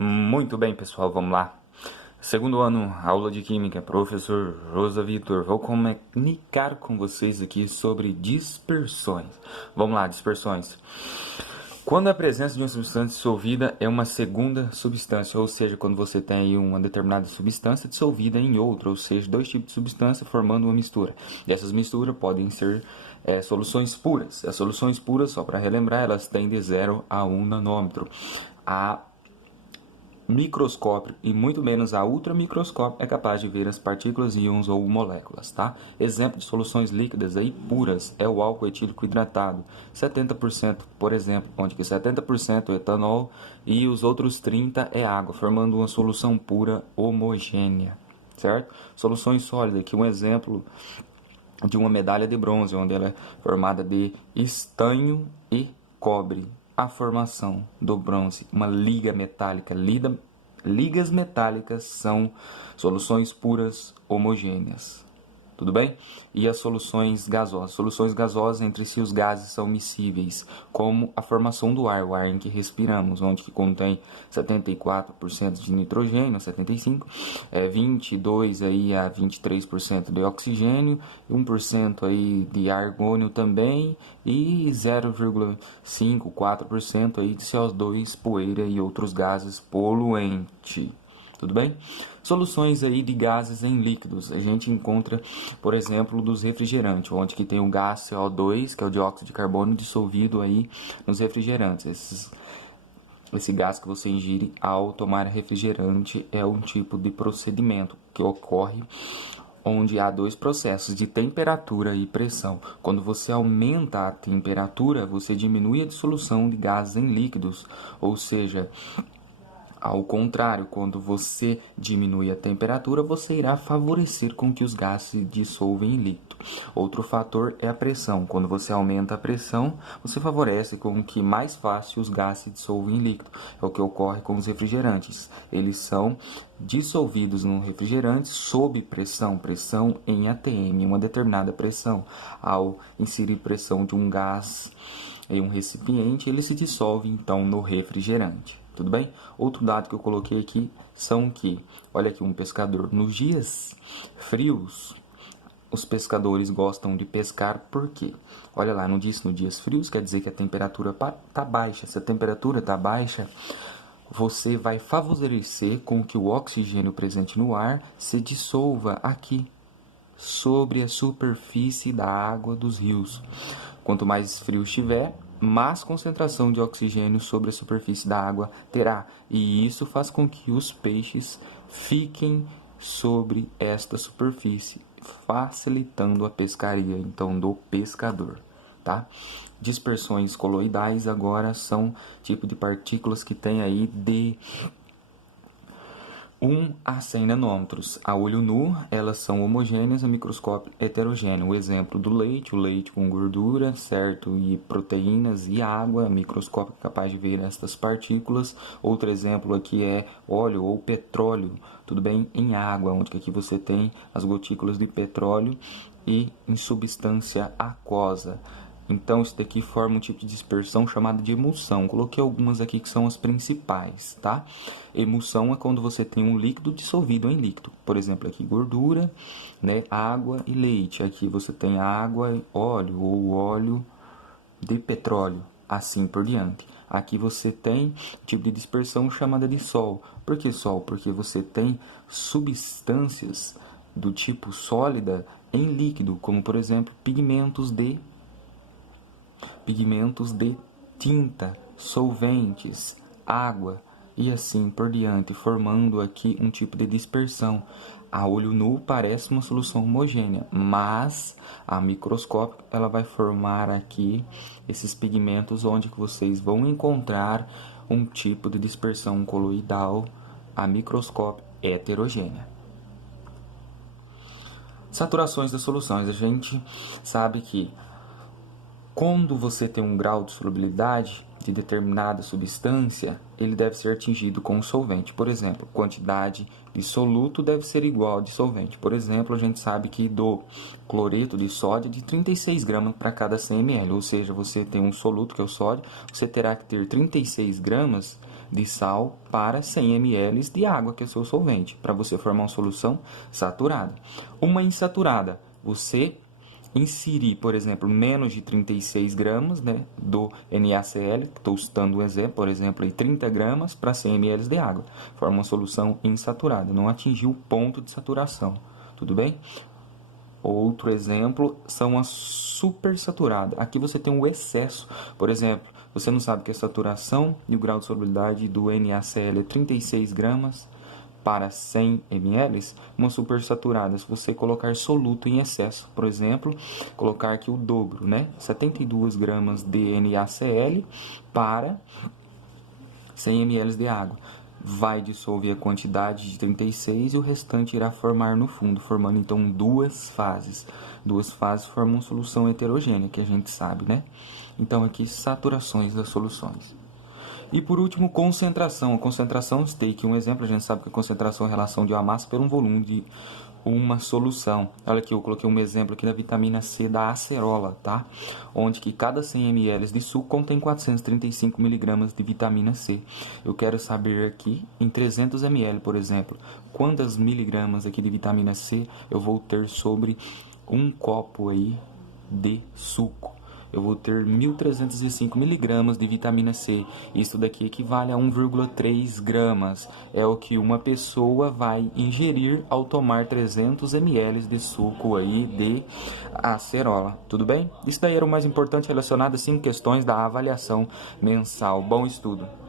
Muito bem, pessoal, vamos lá. Segundo ano, aula de Química, professor Rosa Vitor. Vou comunicar com vocês aqui sobre dispersões. Vamos lá, dispersões. Quando a presença de uma substância dissolvida é uma segunda substância, ou seja, quando você tem aí uma determinada substância dissolvida em outra, ou seja, dois tipos de substância formando uma mistura. E essas misturas podem ser soluções puras. As soluções puras, só para relembrar, elas têm de 0 a 1 nanômetro. A microscópio e muito menos a ultramicroscópio é capaz de ver as partículas, íons ou moléculas, tá? Exemplo de soluções líquidas aí puras é o álcool etílico hidratado, 70%, por exemplo, onde que 70% é etanol e os outros 30% é água, formando uma solução pura homogênea, certo? Soluções sólidas, aqui um exemplo de uma medalha de bronze, onde ela é formada de estanho e cobre. A formação do bronze, uma liga metálica. Ligas metálicas são soluções puras homogêneas. Tudo bem? E as soluções gasosas. Soluções gasosas, entre si os gases são miscíveis, como a formação do ar, o ar em que respiramos, onde que contém 74% de nitrogênio, 75%, 22% aí a 23% de oxigênio, 1% aí de argônio também, e 0,5%, 4% aí de CO2, poeira e outros gases poluentes. Tudo bem? Soluções aí de gases em líquidos. A gente encontra, por exemplo, dos refrigerantes, onde que tem o gás CO2, que é o dióxido de carbono dissolvido aí nos refrigerantes. Esse gás que você ingere ao tomar refrigerante é um tipo de procedimento que ocorre onde há dois processos de temperatura e pressão. Quando você aumenta a temperatura, você diminui a dissolução de gases em líquidos, ou seja, ao contrário, quando você diminui a temperatura, você irá favorecer com que os gases se dissolvam em líquido. Outro fator é a pressão. Quando você aumenta a pressão, você favorece com que mais fácil os gases se dissolvam em líquido. É o que ocorre com os refrigerantes. Eles são dissolvidos no refrigerante sob pressão, pressão em atm, uma determinada pressão. Ao inserir pressão de um gás em um recipiente, ele se dissolve então no refrigerante. Tudo bem? Outro dado que eu coloquei aqui são que, olha aqui, um pescador, nos dias frios, os pescadores gostam de pescar por quê? Olha lá, não disse nos dias frios, quer dizer que a temperatura está baixa. Se a temperatura está baixa, você vai favorecer com que o oxigênio presente no ar se dissolva aqui, sobre a superfície da água dos rios. Quanto mais frio estiver, mais concentração de oxigênio sobre a superfície da água terá, e isso faz com que os peixes fiquem sobre esta superfície, facilitando a pescaria então do pescador, tá? Dispersões coloidais agora são tipo de partículas que tem aí de 1 a 100 nanômetros. A olho nu, elas são homogêneas, a microscópio heterogêneo. O exemplo do leite, o leite com gordura, certo? E proteínas e água, a microscópio é capaz de ver estas partículas. Outro exemplo aqui é óleo ou petróleo, tudo bem? Em água, onde aqui você tem as gotículas de petróleo e em substância aquosa. Então, isso daqui forma um tipo de dispersão chamada de emulsão. Coloquei algumas aqui que são as principais, tá? Emulsão é quando você tem um líquido dissolvido em líquido. Por exemplo, aqui gordura, né, água e leite. Aqui você tem água e óleo ou óleo de petróleo, assim por diante. Aqui você tem tipo de dispersão chamada de sol. Por que sol? Porque você tem substâncias do tipo sólida em líquido, como por exemplo pigmentos de tinta, solventes, água e assim por diante, formando aqui um tipo de dispersão. A olho nu parece uma solução homogênea, mas a microscópio ela vai formar aqui esses pigmentos onde que vocês vão encontrar um tipo de dispersão coloidal, a microscópio heterogênea. Saturações das soluções. A gente sabe que quando você tem um grau de solubilidade de determinada substância, ele deve ser atingido com um solvente. Por exemplo, quantidade de soluto deve ser igual a de solvente. Por exemplo, a gente sabe que do cloreto de sódio é de 36 gramas para cada 100 ml. Ou seja, você tem um soluto, que é o sódio, você terá que ter 36 gramas de sal para 100 ml de água, que é seu solvente, para você formar uma solução saturada. Uma insaturada, você inserir, por exemplo, menos de 36 gramas, né, do NaCl, estou citando um exemplo, por exemplo, aí 30 gramas para 100 ml de água, forma uma solução insaturada, não atingiu o ponto de saturação, tudo bem? Outro exemplo são as supersaturadas. Aqui você tem um excesso, por exemplo, você não sabe que a saturação e o grau de solubilidade do NaCl é 36 gramas para 100 ml, uma supersaturada, se você colocar soluto em excesso, por exemplo, colocar aqui o dobro, né? 72 gramas de NaCl para 100 ml de água. Vai dissolver a quantidade de 36 e o restante irá formar no fundo, formando então duas fases. Duas fases formam uma solução heterogênea, que a gente sabe, né? Então aqui, saturações das soluções. E por último, concentração. A concentração, citei aqui um exemplo, a gente sabe que a concentração é a relação de uma massa por um volume de uma solução. Olha aqui, eu coloquei um exemplo aqui da vitamina C da acerola, tá? Onde que cada 100 ml de suco contém 435 mg de vitamina C. Eu quero saber aqui, em 300 ml, por exemplo, quantas miligramas aqui de vitamina C eu vou ter sobre um copo aí de suco. Eu vou ter 1.305 miligramas de vitamina C. Isso daqui equivale a 1,3 gramas. É o que uma pessoa vai ingerir ao tomar 300 ml de suco aí de acerola. Tudo bem? Isso daí era o mais importante relacionado a 5 questões da avaliação mensal. Bom estudo!